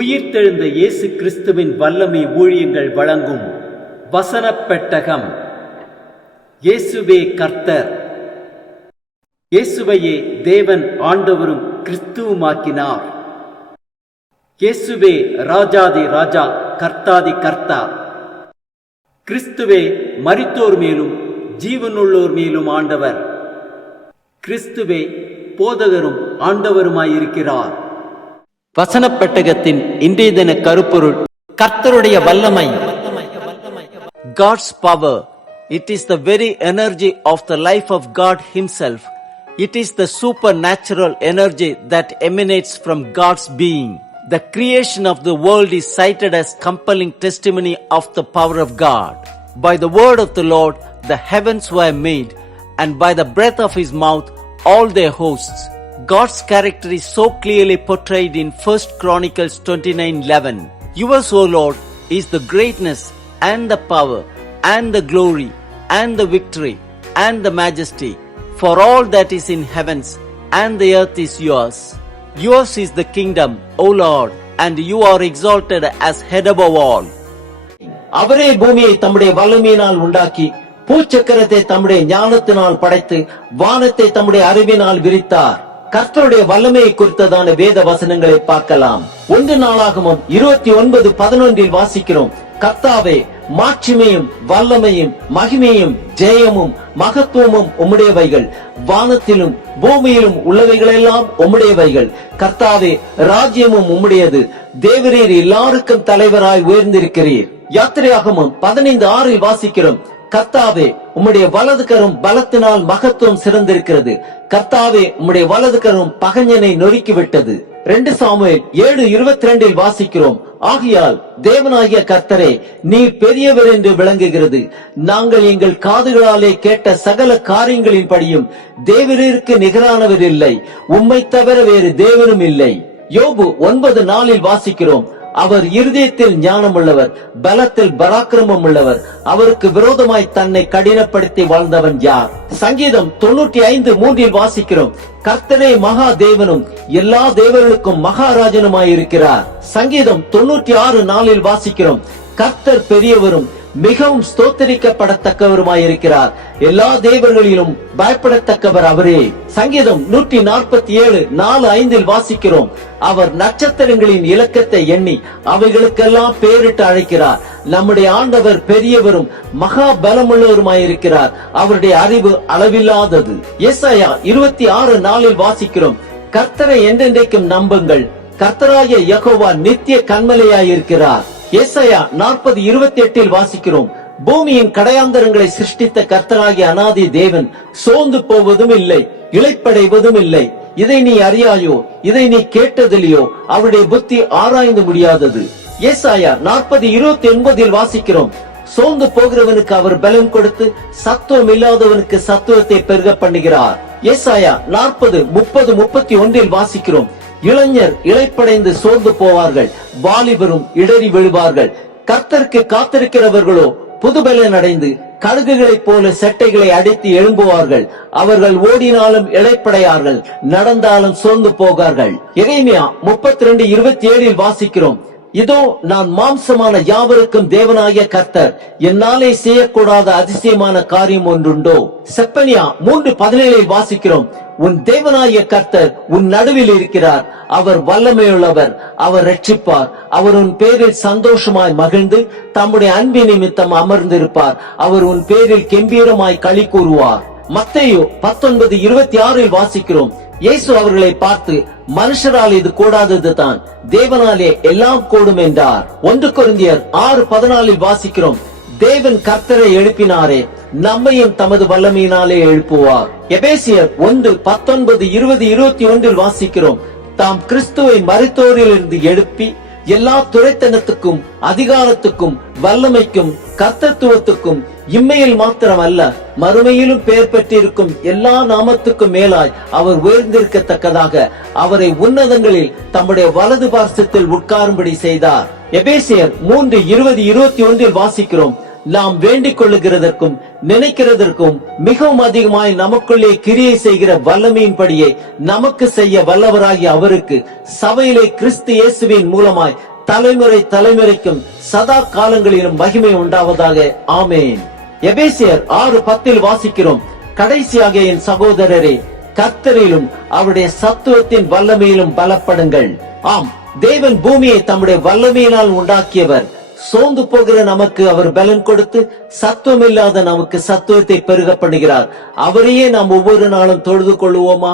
உயிர்த்தெழுந்த இயேசு கிறிஸ்துவின் வல்லமை ஊழியங்கள் வழங்கும் வசனப் பெட்டகம். இயேசுவே கர்த்தர். இயேசுவையே தேவன் ஆண்டவரும் கிறிஸ்துவுமாக்கினார். இயேசுவே ராஜாதி ராஜா, கர்த்தாதி கர்த்தா. கிறிஸ்துவே மரித்தோர் மேலும் ஜீவனுள்ளோர் மேலும் ஆண்டவர். கிறிஸ்துவே போதகரும் ஆண்டவருமாயிருக்கிறார். வசனப் பெட்டகத்தின் இன்றைய தின கருப்பொருள், கர்த்தருடைய வல்லமை. God's power. It is the very energy of the life of God himself. It is the supernatural energy that emanates from God's being. The creation of the world is cited as compelling testimony of the power of God. By the word of the Lord, the heavens were made, and by the breath of his mouth, all their hosts. God's character is so clearly portrayed in 1 Chronicles 29:11. Yours, O Lord, is the greatness and the power and the glory and the victory and the majesty. For all that is in heavens and the earth is yours. Yours is the kingdom, O Lord, and you are exalted as head above all. அவரே பூமியை தம்முடைய வல்லமையினால் உண்டாக்கி, பூச்சக்கரத்தை தம்முடைய ஞானத்தினால் படைத்து, வானத்தை தம்முடைய அறிவினால் விரித்தார். கர்த்தருடைய வல்லமையை குறித்ததான வேத வசனங்களை பார்க்கலாம். 1 நாளாகமம் 29:11 வாசிக்கிறோம். கர்த்தாவே, மாட்சிமையும் வல்லமையும் மகிமையும் ஜெயமும் மகத்துவமும் உம்முடையவைகள், வானத்திலும் பூமியிலும் உள்ளவைகளெல்லாம் உம்முடையவைகள். கர்த்தாவே, ராஜ்யமும் உம்முடையது, தேவரீர் எல்லாருக்கும் தலைவராய் உயர்ந்திருக்கிறீர். யாத்திரையாகமம் 15:6 வாசிக்கிறோம். கர்த்தாவே, உம்முடைய வலது கரம் பலத்தினால் மகத்துவம் சிறந்திருக்கிறது. கர்த்தாவே, உம்முடைய வலது கரம் பகைஞனை நொறுக்கிவிட்டது. 2 சாமுவேல் 7:22 வாசிக்கிறோம். ஆகையால் தேவனாகிய கர்த்தரே, நீர் பெரியவர் என்று விளங்குகிறது. நாங்கள் எங்கள் காதுகளாலே கேட்ட சகல காரியங்களின்படியும் தேவரீருக்கு நிகரானவர் இல்லை, உம்மை தவிர வேறு தேவனும் இல்லை. யோபு 9:4 வாசிக்கிறோம். அவர் இருதயத்தில் ஞானம் உள்ளவர், பலத்தில் பராக்கிரமம் உள்ளவர். அவருக்கு விரோதமாய் தன்னை கடினப்படுத்தி வாழ்ந்தவன் யார்? சங்கீதம் 95:3 வாசிக்கிறோம். கர்த்தரே மகா தேவனும் எல்லா தேவர்களுக்கும் மகாராஜனுமாயிருக்கிறார். சங்கீதம் 96:4 வாசிக்கிறோம். கர்த்தர் பெரியவரும் மிகவும் ஸ்தோத்தரிக்கப்படத்தக்கவருமாயிருக்கிறார். எல்லா தேவர்களிலும் பயப்படத்தக்கவர் அவரே. சங்கீதம் 147:4-5 வாசிக்கிறோம். அவர் நட்சத்திரங்களின் இலக்கத்தை எண்ணி அவைகளுக்கெல்லாம் பேரிட்டு அழைக்கிறார். நம்முடைய ஆண்டவர் பெரியவரும் மகா பலமுள்ளவருமாயிருக்கிறார். அவருடைய அறிவு அளவில்லாதது. ஏசாயா 26:4 வாசிக்கிறோம். கர்த்தரை என்றென்றைக்கும் நம்புங்கள், கர்த்தராகிய யெகோவா நித்திய கன்மலையாயிருக்கிறார். ஏசாயா 40:28 வாசிக்கிறோம். பூமியின் கடையாந்தரங்களை சிருஷ்டித்த கர்த்தராகிய அநாதி தேவன் சோர்ந்து போவதும் இல்லை, இளைப்படைவதும் இல்லை. இதை நீ அறியாயோ? இதை நீ கேட்டதில்லையோ? அவருடைய புத்தி ஆராய்ந்து முடியாதது. ஏசாயா 40:29 வாசிக்கிறோம். சோர்ந்து போகிறவனுக்கு அவர் பலம் கொடுத்து, சத்துவம் இல்லாதவனுக்கு சத்துவத்தை பெருக பண்ணுகிறார். ஏசாயா 40:30-31 வாசிக்கிறோம். இளைஞர் இளைப்படைந்து சோர்ந்து போவார்கள், வாலிபரும் இடறி விழுவார்கள். கர்த்தருக்கு காத்திருக்கிறவர்களோ புதுபலன் அடைந்து கழுகுகளைப் போல செட்டைகளை அடித்து எழும்புவார்கள். அவர்கள் ஓடினாலும் இளைப்படையார்கள், நடந்தாலும் சோர்ந்து போகார்கள். எரேமியா 32:27 வாசிக்கிறோம். இதோ, நான் மாம்சமான யாவருக்கும் தேவனாகிய கர்த்தர், என்னாலே செய்யக்கூடாத அதிசயமான காரியம் ஒன்றுண்டோ? செப்பனியா 3:17 வாசிக்கிறோம். உன் தேவனாகிய கர்த்தர் உன் நடுவில் இருக்கிறார். அவர் வல்லமையுள்ளவர், அவர் ரட்சிப்பார். அவர் உன் பேரில் சந்தோஷமாய் மகிழ்ந்து தம்முடைய அன்பின் நிமித்தம் அமர்ந்திருப்பார். அவர் உன் பேரில் கெம்பீரமாய் களி கூறுவார். மத்தேயு 19:26 வாசிக்கிறோம். இயேசு அவர்களை பார்த்து, மனுஷரால் இது கூடாதது தான், தேவனாலே எல்லாம் கூடும் என்றார். 1 கொரிந்தியர் 6:14 வாசிக்கிறோம். தேவன் கர்த்தரை எழுப்பினாரே, நம்மையும் தமது வல்லமையினாலே எழுப்புவார். எபேசியர் 1:19-20-21 வாசிக்கிறோம். தாம் கிறிஸ்துவை மரித்தோரிலிருந்து எழுப்பி எல்லா துரைத்தனத்துக்கும் அதிகாரத்துக்கும் வல்லமைக்கும் கர்த்தத்துவத்துக்கும் இம்மையில் மாத்திரமல்ல மறுமையிலும் பெயர் பெற்றிருக்கும் எல்லா நாமத்துக்கும் மேலாய் அவர் உயர்ந்திருக்கத்தக்கதாக அவரை உன்னதங்களில் தம்முடைய வலது பார்சத்தில் உட்காரும்படி செய்தார். எபேசியர் 3:20-21 வாசிக்கிறோம். நாம் வேண்டிக் கொள்ளுகிறதற்கும் நினைக்கிறதற்கும் மிகவும் அதிகமாய் நமக்குள்ளே கிரியை செய்கிற வல்லமையின்படியே நமக்கு செய்ய வல்லவராகிய அவருக்கு சபையிலே கிறிஸ்து இயேசுவின் மூலமாய் தலைமுறை தலைமுறைக்கும் சதா காலங்களிலும் மகிமை உண்டாவதாக. ஆமென். எபேசியர் 6:10 வாசிக்கிறோம், கடைசியாக என் சகோதரரே, கர்த்தரிலும் அவருடைய சத்துவத்தின் வல்லமையிலும் பலப்படுங்கள். ஆம், தேவன் பூமியை தம்முடைய வல்லமையினால் உண்டாக்கியவர். சோர்ந்து போகிற நமக்கு அவர் பலன் கொடுத்து சத்துவம் இல்லாத நமக்கு சத்துவத்தை பெருக பண்ணுகிறார். அவரையே நாம் ஒவ்வொரு நாளும் தொழுது கொள்வோமா?